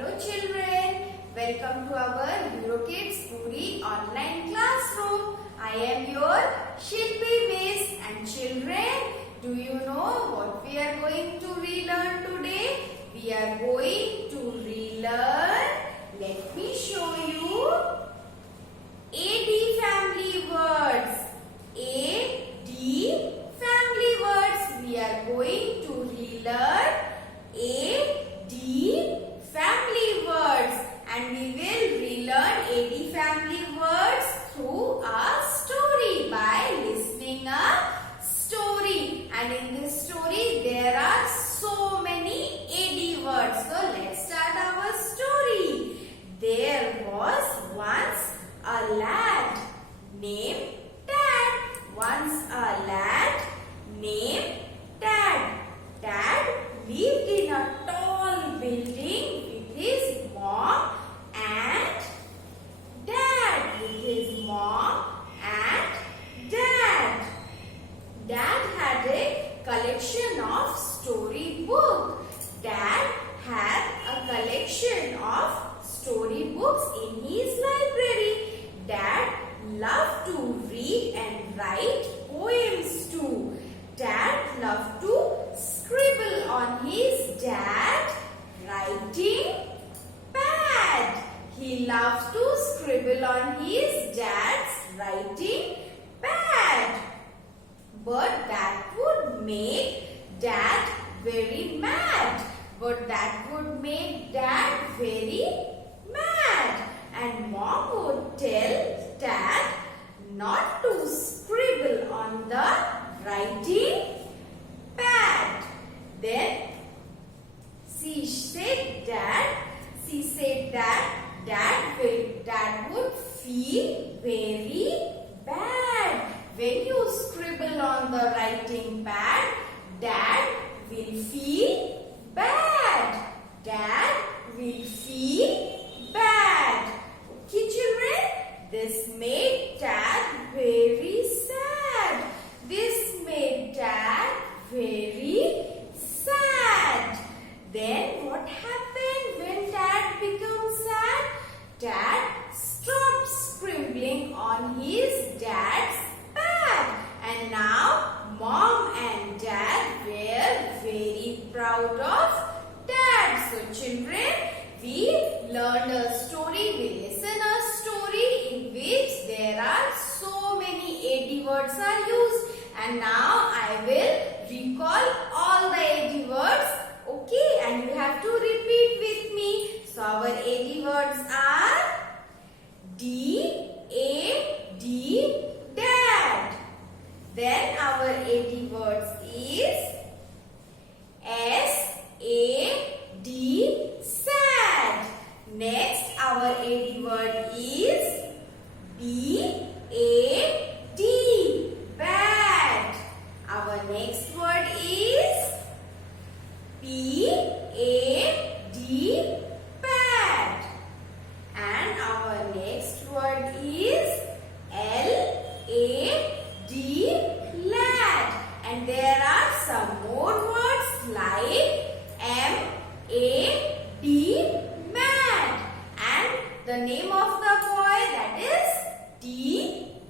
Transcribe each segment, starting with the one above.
Hello children, welcome to our EuroKids Puri online classroom. I am your Shilpi Miss, and children, do you know what we are going to relearn today? We are going to relearn, let me show you, AD family words. AD family words. We are going to relearn AD family words, and we will relearn AD family words through a story by listening a story. And in this story there are so many AD words. So let's start our story. There was once a lad named Tad. Once a lad named Tad. Tad lived in a tall building with his mom and dad. With his mom and dad. Dad had a collection of story book. Dad had a collection of story books in his library. Dad loved to read and write poems too. Dad loved to scribble on his dad's writing pad. He loves to scribble on his dad's writing pad. But that would make Dad very mad. And Mom would tell Dad not to scribble on the writing pad. Then she said that Dad would feel very bad. When you scribble on the writing pad, Dad will feel bad. Dad will feel bad. Okay, children? This made Dad very sad. Then what happened when Dad becomes sad? Dad stopped scribbling on his dad's pad. And now Mom and Dad were very proud of Dad. So children, we learned a story, we listened a story in which there are so many AD words are used. And now I will recall all the AD words. Okay, and you have to repeat with me. So our AD words are D-A-D, dad. Then our AD words is S-A-D, sad. Next our AD word is B-A-D, bad. Our next word is P-A-D, pad. And our next word is L-A-D, lad. And there are some more words like M-A-D, mad. And the name of the boy, that is T-A-D,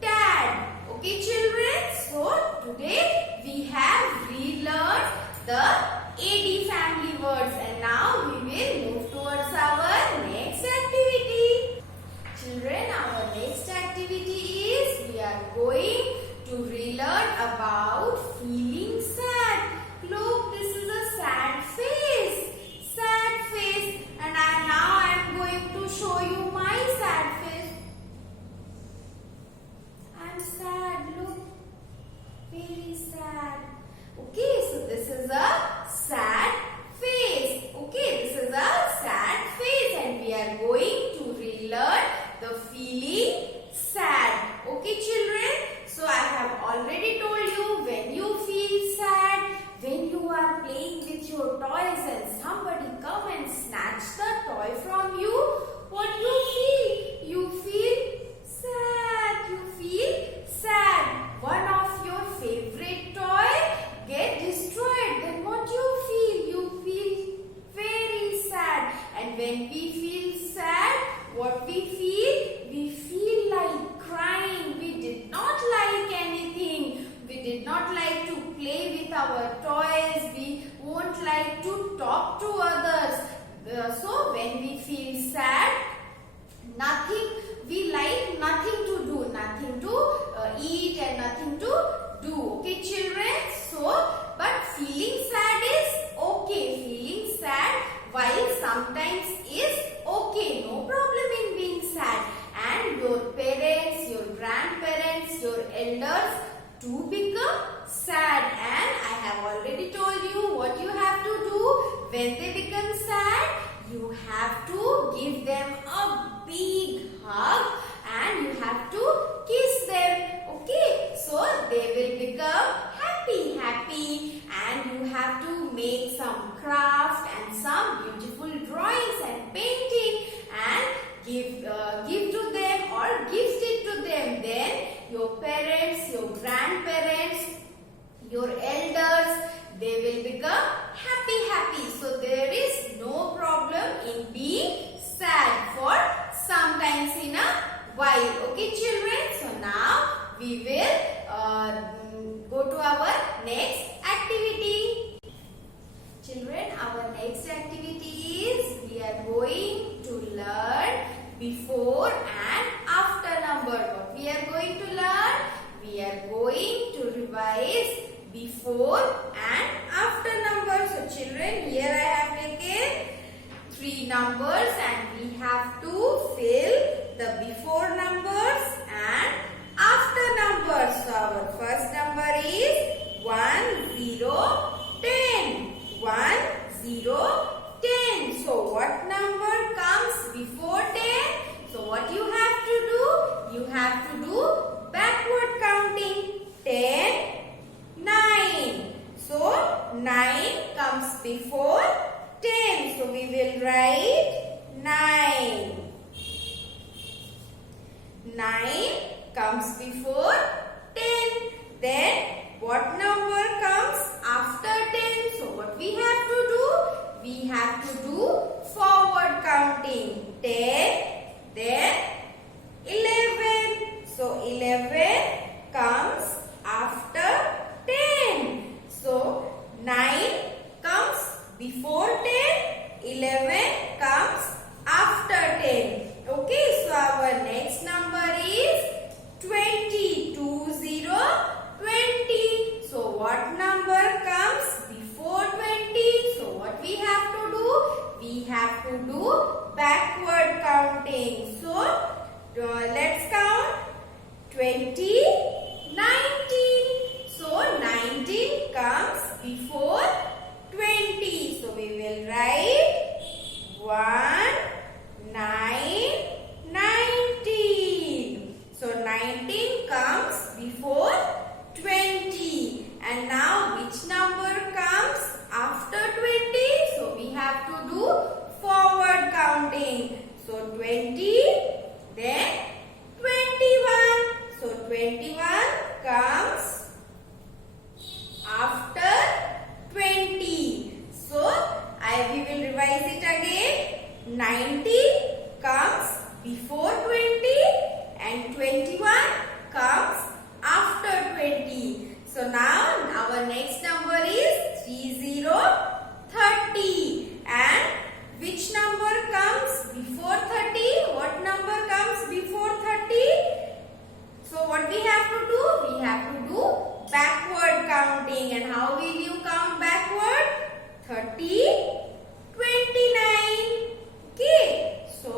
dad. Okay children, so today we have relearned the AD family words, and now we will move towards our next activity. Children, our next activity is we are going to relearn about feeling sad. Look, this is a sad face. And now I am going to show you my sad face. I am sad, look. Very sad. Okay, so this is a sad face. Okay, this is a sad face, and we are going to relearn the feeling sad. Okay, children? So I have already told you, when you feel sad, when you are playing with your toys and somebody come and snatch the toy from you, what you feel? You feel sad. One of your favorite toy get destroyed, then what you feel? You feel very when we feel sad, what we feel? We feel like crying. We did not like anything. We did not like to play with our toys. We won't like to talk to others. So when we feel sad, we like nothing to do, nothing to eat and nothing to do. Okay, children? So, but feeling sad is okay. Feeling sad while sometimes is okay. No problem in being sad. And your parents, your grandparents, your elders do become sad. And I have already told you what you have to do when they become sad. You have to give them a big hug and you have to kiss them. Okay, so they will become happy and you have to make some craft and some beautiful drawings and painting and give to them or gift it to them. Then your parents, your grandparents, your elders, they will become happy. So there is no problem in being sad for sometimes in a while. Okay, children? So now we will go to our next activity. Children, our next activity is we are going to learn before and after number. What we are going to learn? We are going to revise before and after numbers. So children, here I have taken 3 numbers and we have to fill the before numbers and after numbers. So our first number is 1, 0, 10. 1, 0, 10. So what number comes before 10? So what you have to do? You have to do backward counting. 10, 9. So 9 comes before 10. So we will write 9. 9 comes before 10. Then what number comes after 10? So what we have to do? We have to do forward counting. 10, then 11. So 11 comes after 10. So 9 comes before 10. 11 comes after 10. Okay, so our next number is 20. 2, 0, 20. So what number comes before 20? So what we have to do? We have to do backward counting. So let's count 20, 19. So 19 comes before 20. So we will write 1, 9, 19. So 19 comes before 20. And now which number comes after 20? So we have to do forward counting. So 20, then 21. So 21 comes after 20. So we will revise it again. 90 comes before 20 and 21 comes after 20. So now our next number is 30, 30. And which number comes before 30? What number comes before 30? So what we have to do? We have to do backward counting. And how will you count backward? 30, 29. Okay. So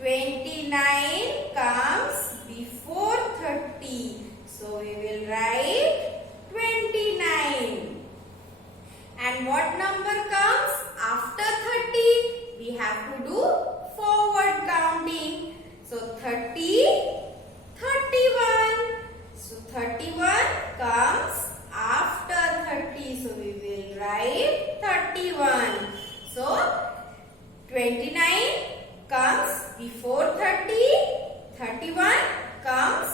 29 comes before 30. So we will write 29. And what number comes after 30? We have to do forward counting. So 30, 31. So 31 comes after 30. So we will write 31. So 29 comes before 30. 31 comes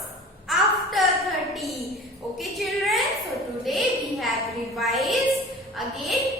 after 30. Okay children, so today we have revised again